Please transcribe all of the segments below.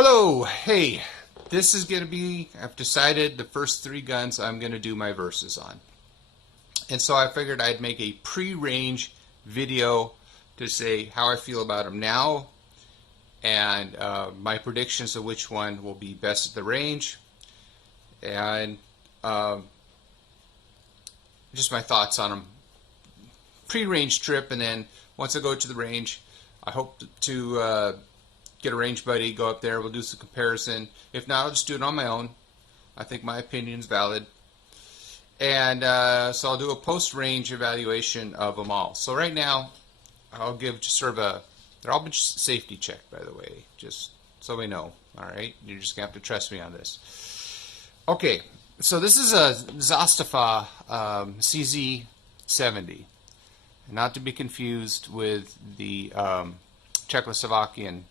Hello, hey, this is going to be, I've decided the first three guns I'm going to do my verses on. And so I figured I'd make a pre-range video to say how I feel about them now and my predictions of which one will be best at the range and just my thoughts on them. Pre-range trip, and then once I go to the range, I hope to get a range buddy, go up there, we'll do some comparison. If not, I'll just do it on my own. I think my opinion's valid. And so I'll do a post-range evaluation of them all. So right now, I'll give just sort of a, they're all been safety checked, by the way, just so we know. All right, you're just gonna have to trust me on this. Okay, so this is a Zastava CZ 70, not to be confused with the Czechoslovakian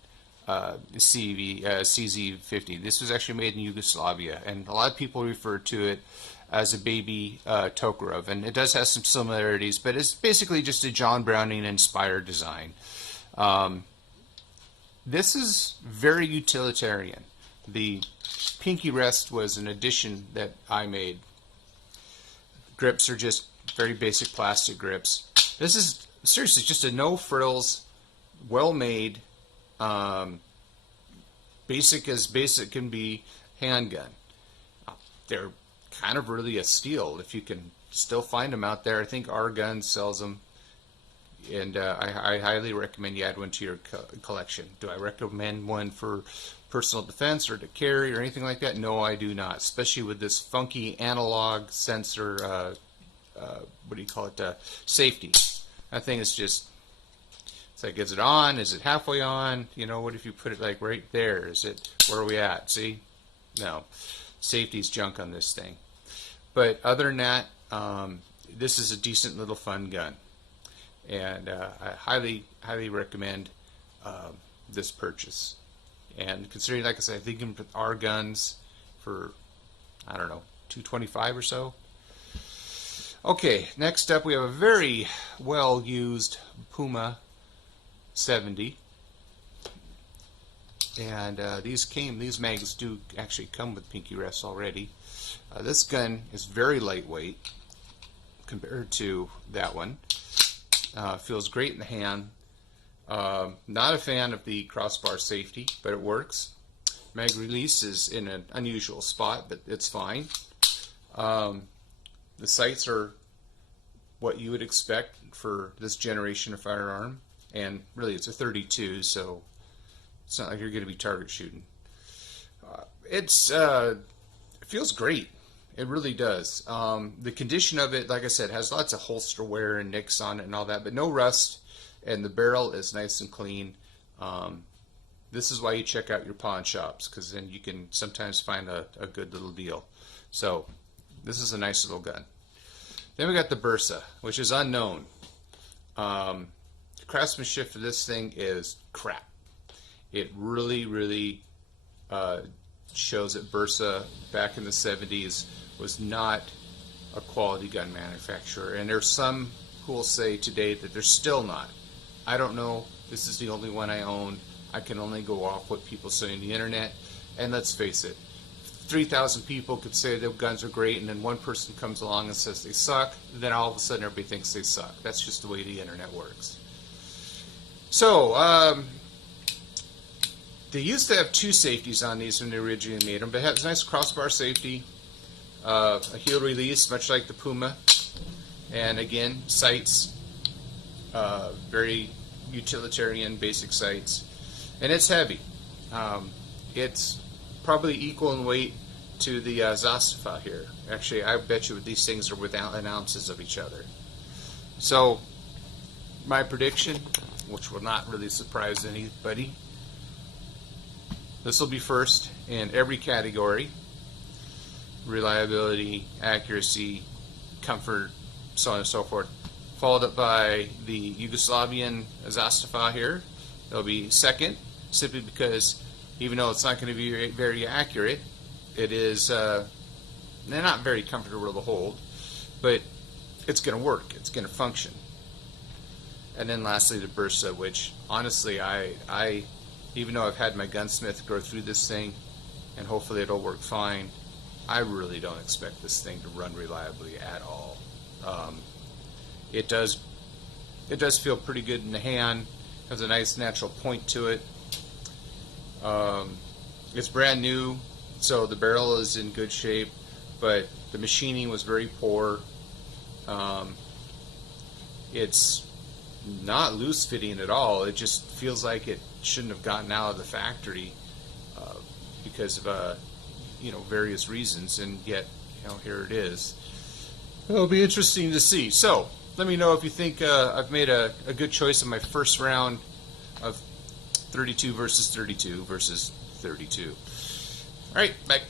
CZ50. This was actually made in Yugoslavia, and a lot of people refer to it as a baby Tokarev, and it does have some similarities, but it's basically just a John Browning inspired design. This is very utilitarian. The pinky rest was an addition that I made. Grips are just very basic plastic grips. This is seriously just a no frills, well made, basic as basic can be handgun. They're kind of really a steal if you can still find them out there. I think R Gun sells them, and I highly recommend you add one to your collection. Do I recommend one for personal defense or to carry or anything like that? No, I do not, especially with this funky analog sensor, what do you call it, safety. That thing is just, it's like, is it on? Is it halfway on? You know, what if you put it like right there? Is it, where are we at? See? No. Safety's junk on this thing. But other than that, this is a decent little fun gun. And I highly recommend this purchase. And considering, like I said, I think you can put our guns for, I don't know, $225 or so. Okay, next up we have a very well used Puma 70, and these mags do actually come with pinky rests already. This gun is very lightweight compared to that one. Feels great in the hand. Not a fan of the crossbar safety, but it works. Mag release is in an unusual spot, but it's fine. The sights are what you would expect for this generation of firearm. And really, it's a 32, so it's not like you're going to be target shooting. It feels great. It really does. The condition of it, like I said, has lots of holster wear and nicks on it and all that, but no rust, and the barrel is nice and clean. This is why you check out your pawn shops, because then you can sometimes find a good little deal. So this is a nice little gun. Then we got the Bersa, which is unknown. Craftsmanship for this thing is crap. It really shows that Bersa back in the 70s was not a quality gun manufacturer, and there's some who will say today that they're still not. I don't know. This is the only one I own. I can only go off what people say on the internet, and let's face it, 3,000 people could say their guns are great, and then one person comes along and says they suck, then all of a sudden everybody thinks they suck. That's just the way the internet works. So, they used to have two safeties on these when they originally made them, but it has a nice crossbar safety, a heel release, much like the Puma, and again, sights, very utilitarian, basic sights, and it's heavy. It's probably equal in weight to the Zastava here. Actually, I bet you these things are within ounces of each other. So, my prediction, which will not really surprise anybody, this will be first in every category: reliability, accuracy, comfort, so on and so forth, followed up by the Yugoslavian Zastava here. It'll be second, simply because even though it's not going to be very accurate, it is they're not very comfortable to hold, but it's going to work, it's going to function. And then lastly, the Bersa, which honestly I even though I've had my gunsmith go through this thing, and hopefully it'll work fine, I really don't expect this thing to run reliably at all. It does feel pretty good in the hand. Has a nice natural point to it. It's brand new, so the barrel is in good shape, but the machining was very poor. It's not loose fitting at all. It just feels like it shouldn't have gotten out of the factory because of various reasons, and yet here it is. It'll be interesting to see. So let me know if you think I've made a good choice in my first round of 32 versus 32 versus 32. All right, bye.